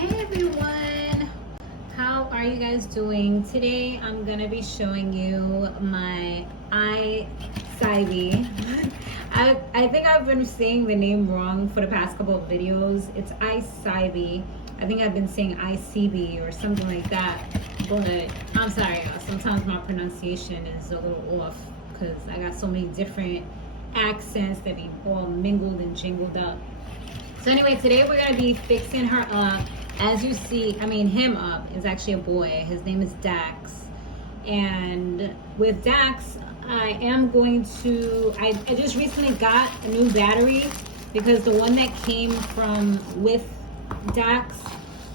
Hey everyone, how are you guys doing? Today I'm gonna be showing you my I-Cybie. I think I've been saying the name wrong for the past couple of videos. It's I-Cybie. I think I've been saying I-Cybie or something like that, but I'm sorry y'all. Sometimes my pronunciation is a little off because I got so many different accents that be all mingled and jingled up. So anyway, today we're gonna be fixing her up. As you see, him up is actually a boy. His name is Dax. And with Dax, I am going to, I just recently got a new battery because the one that came from with Dax,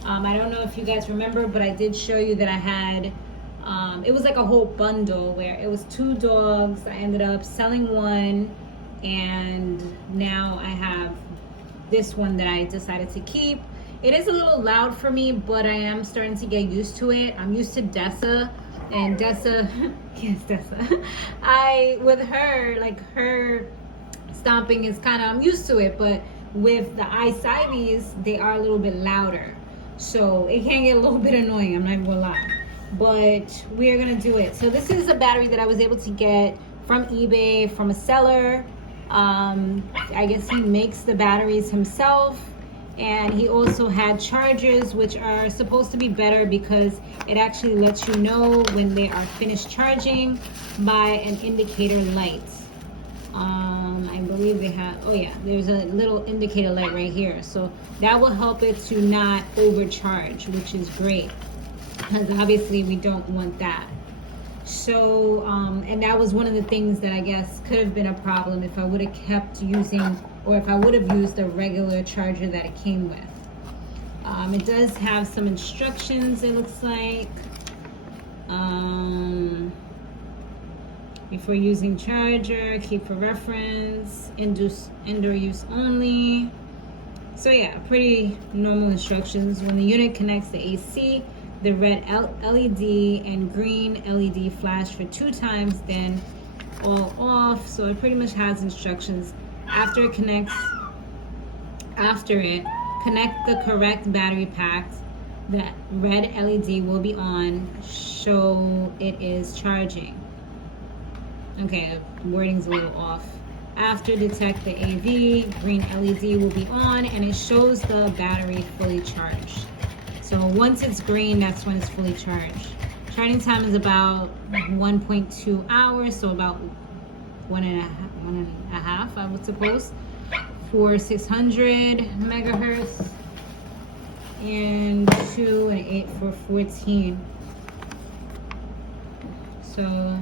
I don't know if you guys remember, but I did show you that I had, it was like a whole bundle where it was 2 dogs. I ended up selling one, and now I have this one that I decided to keep. It is a little loud for me, but I am starting to get used to it. I'm used to Dessa, and Dessa, yes, Dessa. With her, like her stomping is kind of, I'm used to it, but with the I-Cybies, they are a little bit louder. So it can get a little bit annoying, I'm not even gonna lie. But we're gonna do it. So this is a battery that I was able to get from eBay, from a seller. I guess he makes the batteries himself, and he also had chargers, which are supposed to be better because it actually lets you know when they are finished charging by an indicator light. I believe they have, oh yeah, there's a little indicator light right here, so that will help it to not overcharge, which is great because obviously we don't want that. So, and that was one of the things that I guess could have been a problem if I would have kept using, or if I would have used the regular charger that it came with. It does have some instructions, it looks like. Before using charger, keep for reference, indoor use only. So yeah, pretty normal instructions. When the unit connects to AC, the red LED and green LED flash for 2 times, then all off. So it pretty much has instructions. After it, connect the correct battery packs. The red LED will be on, show it is charging. Okay, the wording's a little off. After detect the AV, green LED will be on, and it shows the battery fully charged. So once it's green, that's when it's fully charged. Charging time is about 1.2 hours, so about one and a half, I would suppose, for 600 megahertz, and 2 and 8 for 14. So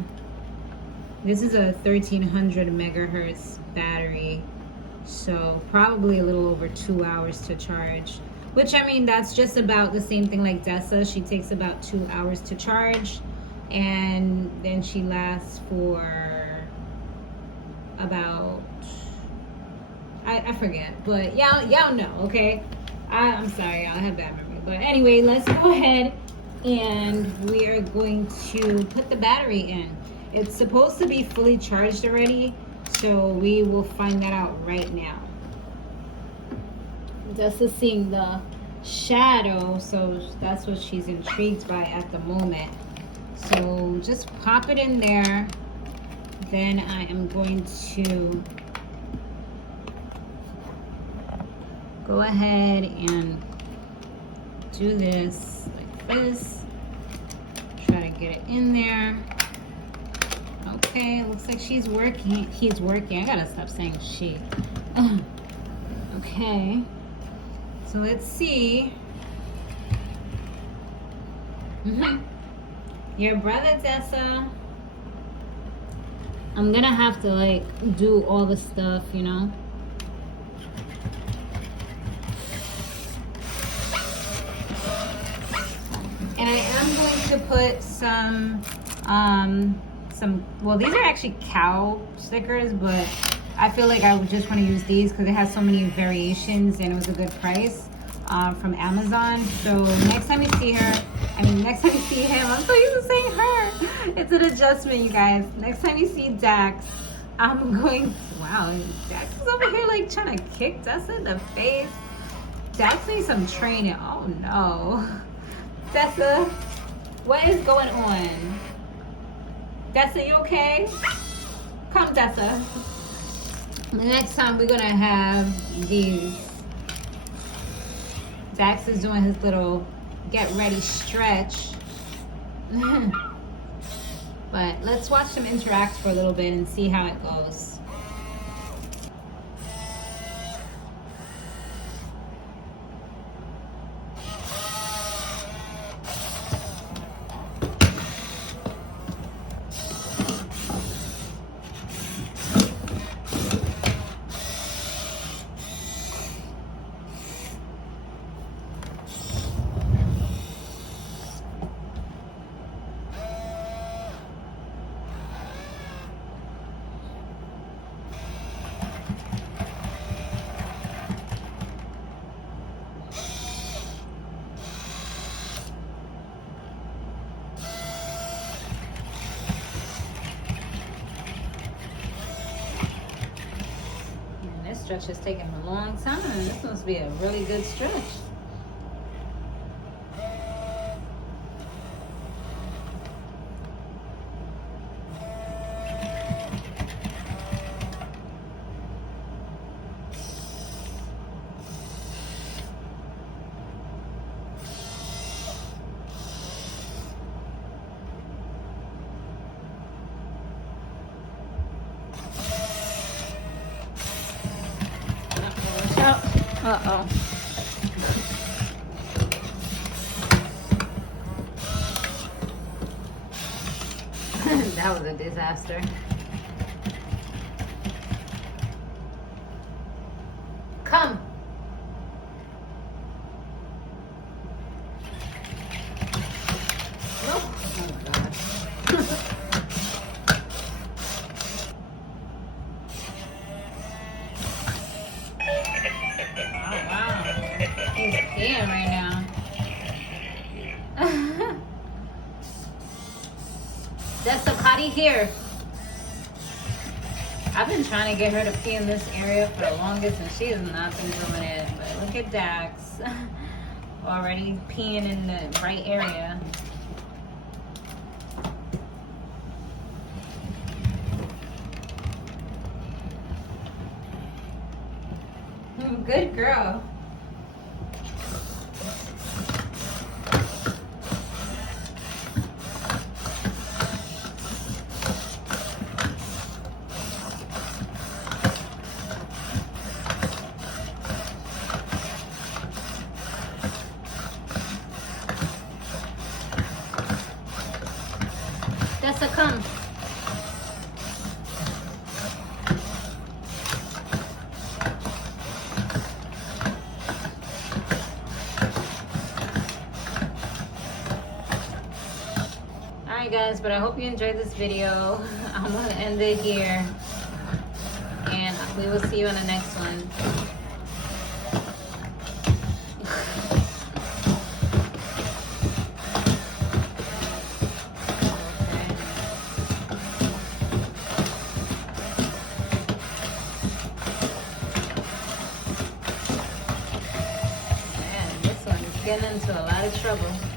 this is a 1300 megahertz battery, so probably a little over 2 hours to charge. Which, that's just about the same thing like Dessa. She takes about 2 hours to charge, and then she lasts for about, I forget, but y'all know, okay? I'm sorry, y'all, I have bad memory. But anyway, let's go ahead and we are going to put the battery in. It's supposed to be fully charged already, so we will find that out right now. Dessa's seeing the shadow, so that's what she's intrigued by at the moment. So just pop it in there. Then I am going to go ahead and do this like this. Try to get it in there. Okay, it looks like she's working. He's working. I gotta stop saying she. Okay. So let's see. Your brother Dessa. I'm gonna have to like do all the stuff, you know. And I am going to put some, well, these are actually cow stickers, but I feel like I would just want to use these because it has so many variations and it was a good price from Amazon. So next time you see her, next time you see him, I'm so used to saying her. It's an adjustment, you guys. Next time you see Dax, I'm going to, wow, Dax is over here like trying to kick Dessa in the face. Dax needs some training. Oh no. Dessa, what is going on? Dessa, you okay? Come, Dessa. The next time we're gonna have these. Dax is doing his little get ready stretch. But let's watch them interact for a little bit and see how it goes. Stretch is taking a long time. This must be a really good stretch. Uh-oh. That was a disaster. Come. No. Oh my gosh. He's peeing right now. That's the potty here. I've been trying to get her to pee in this area for the longest and she has not been doing it. But look at Dax. Already peeing in the right area. Good girl. Dessa, come. Alright guys, but I hope you enjoyed this video. I'm going to end it here. And we will see you in the next one. Getting into a lot of trouble.